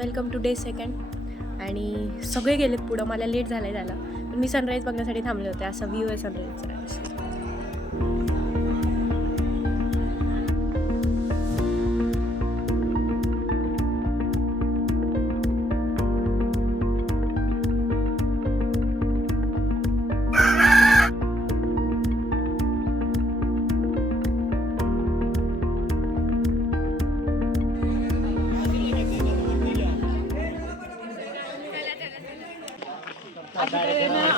Welcome to day second. आणि सगळे गेलेत पुढं, मला लेट झालं आहे त्याला, पण मी सनराईज बघण्यासाठी थांबले होते. असा व्ह्यू आहे सनराईजचा.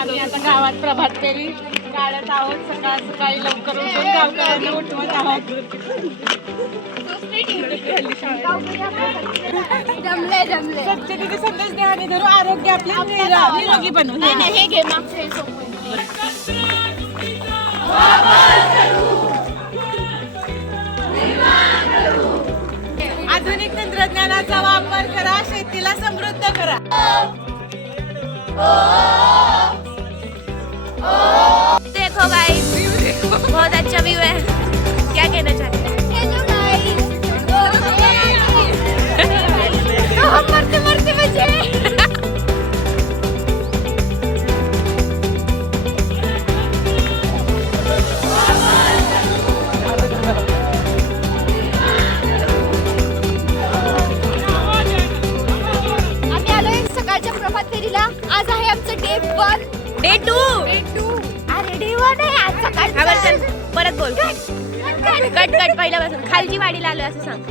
आम्ही आता गावात प्रभात फेरी काढत आहोत. सकाळ सकाळी लवकर उठून गावकऱ्यांना उठवत आहोत. स्वच्छतेचे संदेश द्या आणि धरू आरोग्य आपले निरोगी बनवू. हे घे आधुनिक तंत्रज्ञानाचा वापर करा, शेतीला समृद्ध करा. देखो गाइस, बहुत अच्छा व्यू है. क्या कहना चाहते हैं? मरते मरते बचे. आम्ही आलोय सकाळच्या प्रभात फेरीला. आज आहे आमचं डे 1. डे 2. अरे डे 1 आहे आज सकाळचं. परत बोल. कट कट पहिल्यापासून. खालची वाडीला आलोय असं सांग.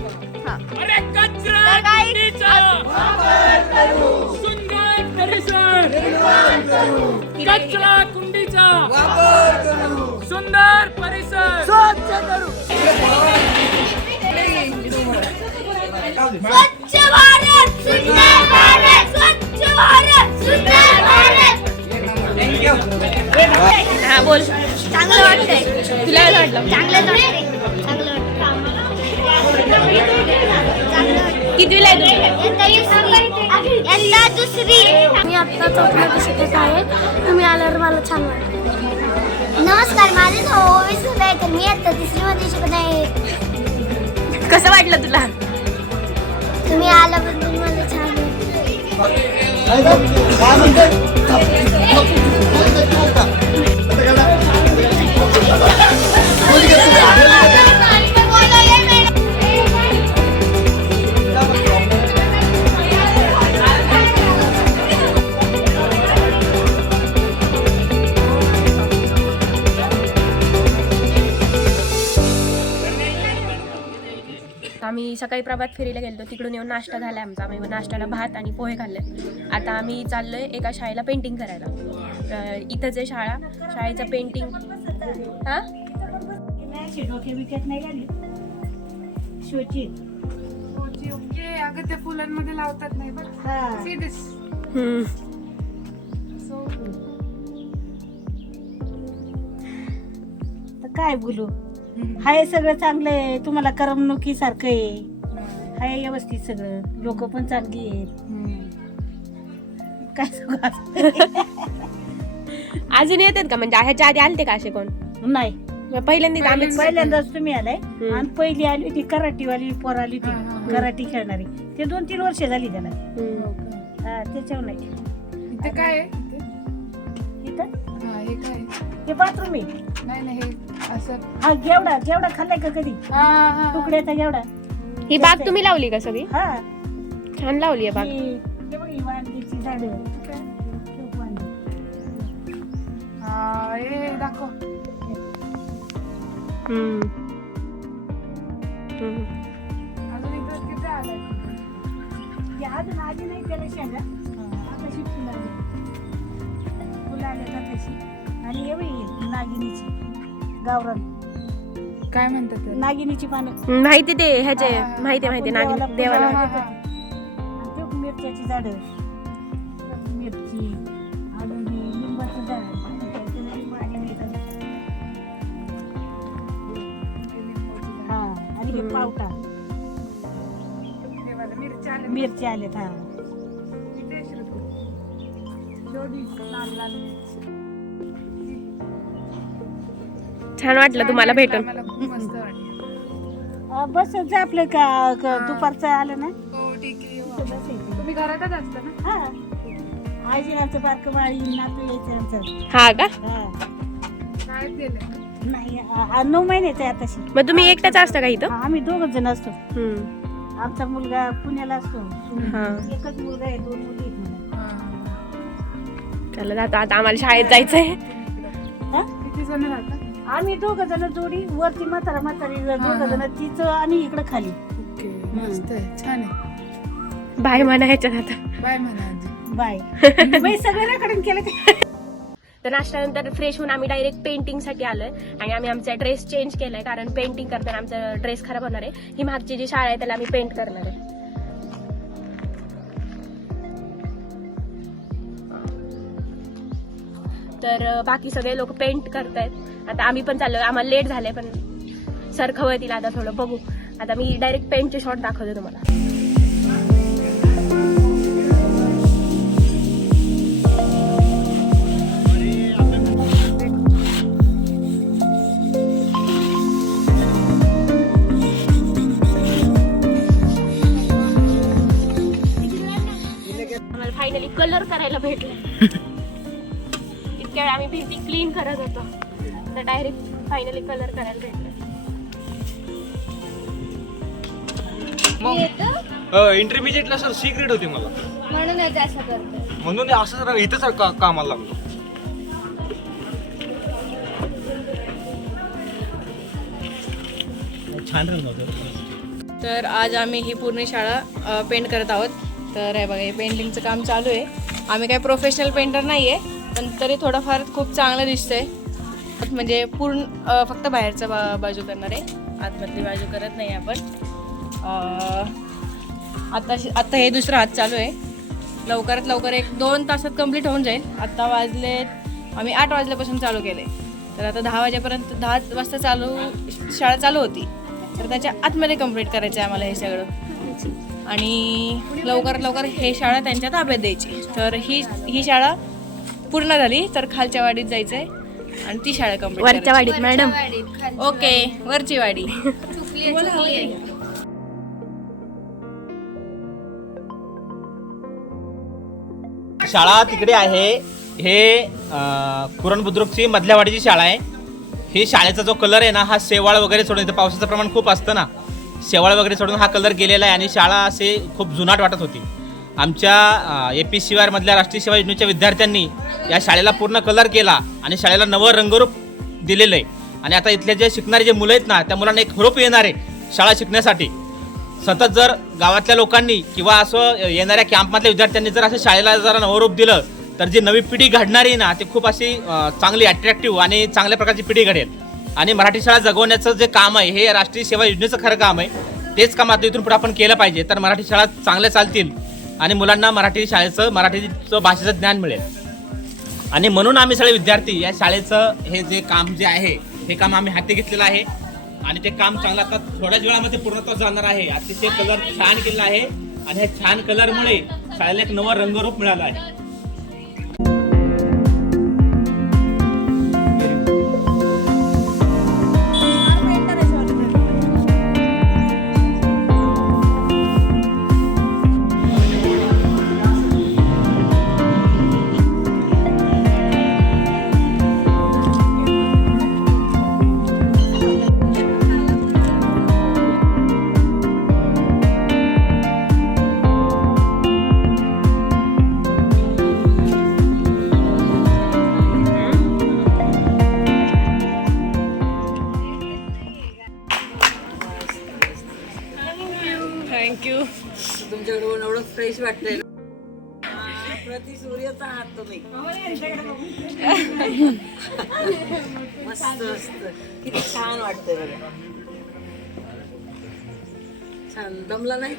अरे कचरा तर काय सुंदर परिसर कचरा कुंडीचा सुंदर परिसर स्वच्छ भारत सुंदर भारत स्वच्छ भारत सुंदर भारत. हा बोल. चांगलं वाटतंय. तुला काय वाटलं? चांगलं वाटतंय. कितवीला आहे तुम्ही? यंदा दुसरी. मी आत्ता चौथीला शिकत आहे. तुम्ही आल्यावर मला छान वाटलं. नमस्कार, माझे नाव ओवी सुधाकर. मी आता तिसरीमध्ये शिकत आहे. कसं वाटलं तुला? तुम्ही आल्याबद्दल मला छान आम्ही सकाळी प्रभात फेरीला गेलो, तिकडून येऊन नाश्ता झाला आमचा. आम्ही नाश्त्याला भात आणि पोहे खाल्ले. आता आम्ही चाललोय एका शाळेला पेंटिंग करायला. इथंच आहे शाळा. शाळेचं पेंटिंग. हा डोके विकत नाही का शोची. अगं त्या फुलांमध्ये लावतात नाही बघ. काय बोलू. हाय सगळं चांगलं आहे. तुम्हाला करमणुकीसारखं आहे. हाय व्यवस्थित सगळं. लोक पण चांगली आहेत. काय सगळं अजून येतात का? म्हणजे ह्याच्या आधी आलते का असे कोण? नाही. पहिल्यांदाच तुम्ही आलाय. आणि पहिली आली होती कराटीवाली पोर आली होती. कराटी खेळणारी. ते 2-3 वर्ष झाली त्याला. हा त्याच्यावर नाही. इथे काय आहे? इथं हे काय? हे बाथरूम आहे. नाही हे असं. हा घेवडा खाल्लाय का कधी? तुकड्याचा घेवडा. ही बाग तुम्ही लावली का सगळी? हा छान लावली आहे बाग. हे बघ ही वांगीची झाडं. हे दाखव. अजून इथं किती आलाय? अजून आधी नाही त्याला शेंगा. आताशी फुलं आली. फुलं आले का तशी. आणि हे बघ नागिनीची गावरान. काय म्हणतात त्याला? नागिनीची पानं. माहिती ते ह्याचे. माहिती नागिन देवाला. आणि ते मिरच्याची झाडं. मिरची आणि लिंबाचं झाड. हा आणि हे पावटा. मिरची आलेत. हा लाल लाल मिरची. छान वाटलं तुम्हाला भेटून? मला खूप मस्त वाटलं. बस आपलं का दुपारचं आलं ना. हो ठीक आहे. सगळंच येते. तुम्ही घरातच असता ना? हा आजी आमचं बारकं बाळी नातू यायचं आमचं. हा का? हा शाळेत गेले. नाही 9 महिन्याचं आहे आताशी. मग तुम्ही एकटाच असता का इथं? आम्ही 2 जण असतो. हम्म. आमचा मुलगा पुण्याला असतो. हा. एकच मुलगा आहे, 2 मुली आहेत मला. चला आता आम्हाला शाळेत जायचंय. हा? किती जण राहतात? आम्ही 2 जण जोडी, वरती म्हातारी 2 जण, तिचं आणि इकडं खाली. ओके, मस्त आहे, छान आहे. बाय म्हणा ह्याच्यात आता. बाय म्हणा आजी. बाय. बाई सगळ्याकडून केलं का? तर नाश्त्यानंतर फ्रेश होऊन आम्ही डायरेक्ट पेंटिंगसाठी आलोय आणि आम्ही आमचा ड्रेस चेंज केलाय कारण पेंटिंग करताना आमचा ड्रेस खराब होणार आहे. ही मागची जी शाळा आहे त्याला आम्ही पेंट करणार आहे. तर बाकी सगळे लोक पेंट करतायत. आता आम्ही पण चाललोय. आम्हाला लेट झालंय पण सर खवळतील आता थोडं बघू. आता मी डायरेक्ट पेंटचे शॉट दाखवते तुम्हाला. आम्हाला फायनली कलर करायला भेटला. इतक्या वेळ आम्ही भिंती क्लीन करत होतो तर डायरेक्ट फायनली कलर करायला भेटला. इंटरमिजिएटला सर सिक्रेट होती मला, म्हणून असं करतो. म्हणून असं इथंच कामाला लागलो. छान रंग होतं. तर आज आम्ही ही पूर्ण शाळा पेंट करत आहोत. तर हे बघा, हे पेंटिंगचं काम चालू आहे. आम्ही काही प्रोफेशनल पेंटर नाही आहे पण तरी थोडंफार खूप चांगलं दिसतंय. म्हणजे पूर्ण फक्त बाहेरचा बाजू करणार आहे, आतमधली बाजू करत नाही आपण. आत्ता हे दुसरा हात चालू आहे. लवकरात लवकर 1-2 तासात कंप्लीट होऊन जाईल. आत्ता वाजलेत, आम्ही 8 वाजल्यापासून चालू केले. तर आता 10 वाजेपर्यंत 10 वाजता शाळा चालू होती. तर त्याच्या आतमध्ये कंप्लीट करायचं आहे आम्हाला हे सगळं. आणि लवकरात लवकर हे शाळा त्यांच्या ताब्यात द्यायची. तर ही शाळा पूर्ण झाली तर खालच्या वाडीत जायचं आहे आणि ती शाळा कंप्लीट वरच्या वाडीत मॅडम. ओके, वरची वाडी. शाळा तिकडे आहे. हे कुरण बुद्रुकची मधल्या वाडीची शाळा आहे. ही शाळेचा जो कलर आहे ना, हा शेवाळ वगैरे सोडून, इथं पावसाचं प्रमाण खूप असतं ना, शेवाळ वगैरे सोडून हा कलर गेलेला आहे आणि शाळा असे खूप जुनाट वाटत होती. आमच्या APCYR मधल्या राष्ट्रीय सेवा योजनेच्या विद्यार्थ्यांनी या शाळेला पूर्ण कलर केला आणि शाळेला नवं रंगरूप दिलेलं आहे. आणि आता इथले जे शिकणारे जे मुलं आहेत ना, त्या मुलांना एक हुरूप येणार आहे शाळा शिकण्यासाठी. सतत जर गावातल्या लोकांनी किंवा असं येणाऱ्या कॅम्पमधल्या विद्यार्थ्यांनी जर असं शाळेला जरा नवरूप दिलं तर जी नवी पिढी घडणारी ना, ती खूप अशी चांगली अट्रॅक्टिव्ह आणि चांगल्या प्रकारची पिढी घडेल. आणि मराठी शाळा जगवण्याचं जे काम आहे हे राष्ट्रीय सेवा योजनेचं खरं काम आहे. तेच काम आता इथून पुढे आपण केलं पाहिजे. तर मराठी शाळा चांगल्या चालतील आणि मुलांना मराठी भाषेचं ज्ञान मिळेल. आणि म्हणून आम्ही सगळे विद्यार्थी या शाळेचं हे जे काम जे आहे हे काम आम्ही हाती घेतलेलं आहे. आणि ते काम चांगलं आता थोड्याच वेळामध्ये पूर्णत्व जाणार आहे. अतिशय कलर छान केला आहे आणि ह्या छान कलरमुळे शाळेला एक नवं रंगरूप मिळालं आहे. थँक्यू. तुमच्याकडून एवढं फ्रेश वाटतंय ना. प्रति सूर्याचा हात तुम्ही. मस्त मस्त, किती छान वाटतंय बघा. छान दमला नाही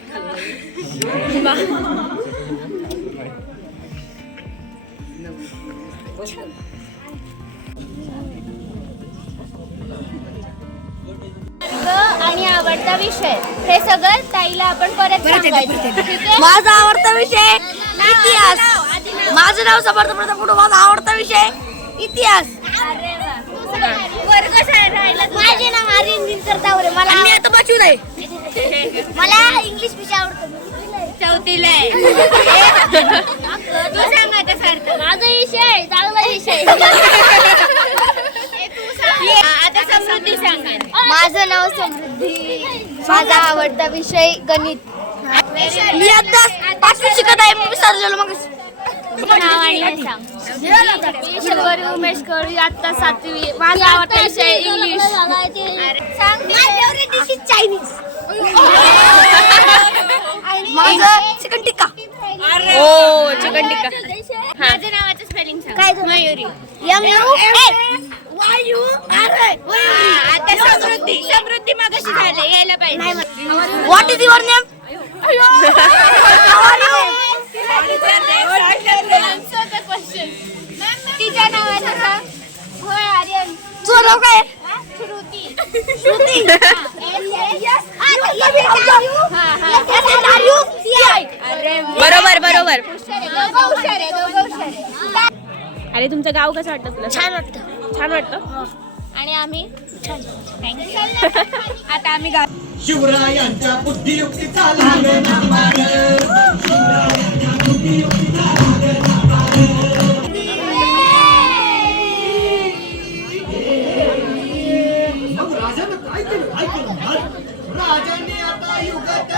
आणि आवडता विषय हे सगळं ताईला आपण परत सांगायचं. ठीक आहे? माझा आवडता विषय इतिहास. माझं नाव समर्थ प्रताप कुटुंब. माझा आवडता विषय इतिहास. वर्ग माझे नाव आर्यन दिनकर तावरे. मला आता बचून आहे. मला इंग्लिश विषय आवडतो. चौथीला आहे. तू सांग आता सार्थ. माझा विषय चांगला विषय. आता समृद्धी सांगा. माझं नाव समृद्धी. माझा आवडता विषय गणित. मी आता 5वी शिकत आहे. मी विसरलेलो मग. नाव आणि हे सांग. मी शंभरी उमेश करू. आता 7वी. माझा आवडता विषय इंग्लिश. सांग. माय फेवरेट डिश इज चायनीज. माझं चिकन टिक्का. हो चिकन टिक्का. माझ्या नावाचं स्पेलिंग सांग. काय मयुरी. आता समृद्धी मगाशी झाले. यायला पाहिजे. What is your name. तिच्या नावाचं सांग. होय आर्यन. तुझं नाव काय. श्रुती. श्रुती. बरोबर बरोबर. छान अरे तुमचं गाव कसं वाटतं तुला. वाटतं. छान वाटतं. आणि आम्ही आता आम्ही गाव शिवरायांच्या बुद्धियुक्तीचा लागला नामार. राजानं काय केलं ऐकलं ना. राजाने आता युगात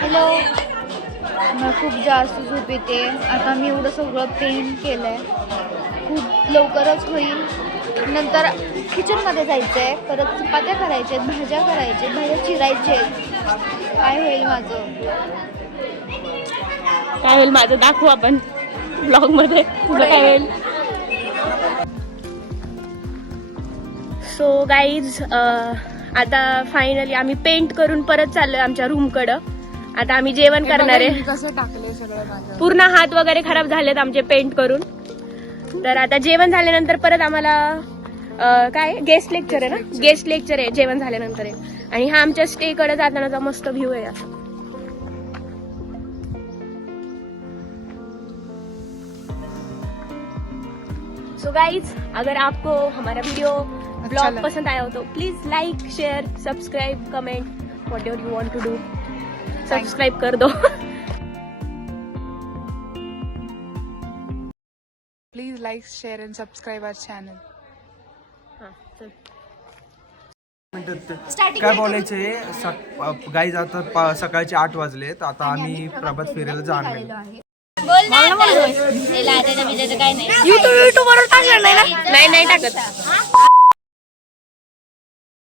हॅलो. मला खूप जास्त झोप येते. आता मी एवढं सगळं पेंट केलं आहे. खूप लवकरच होईल. नंतर किचनमध्ये जायचं आहे. परत चपात्या करायच्या आहेत. भाज्या करायच्या आहेत. भाज्या चिरायच्या आहेत. काय होईल माझं. काय होईल माझं दाखवू आपण ब्लॉग मध्ये. तुझं काय होईल. सो गाईज आता फायनली आम्ही पेंट करून परत चाललोय आमच्या रूमकडं. आता आम्ही जेवण करणार आहे. कसं टाकले सगळं माझं. पूर्ण हात वगैरे खराब झालेत आमचे पेंट करून. तर आता जेवण झाल्यानंतर परत आम्हाला काय गेस्ट लेक्चर आहे ना. गेस्ट लेक्चर आहे जेवण झाल्यानंतर आहे. आणि हा आमच्या स्टे कडे जातानाचा मस्त व्ह्यू आहे असा. सो गाइज अगर आपको हमारा वीडियो ब्लॉग लगा। पसंद आया हो तो please like share subscribe comment whatever you want to do. Subscribe कर दो. Please like share and subscribe our channel. हाँ, चल. काय बोलायचे गाईज आता सकाळचे 8 वाजलेत. आता आम्ही प्रभात फेरीला जाणार आहे. बोल ना आता. काय नाही. युट्यूब वर टाकलं नाही ना. नाही टाकत.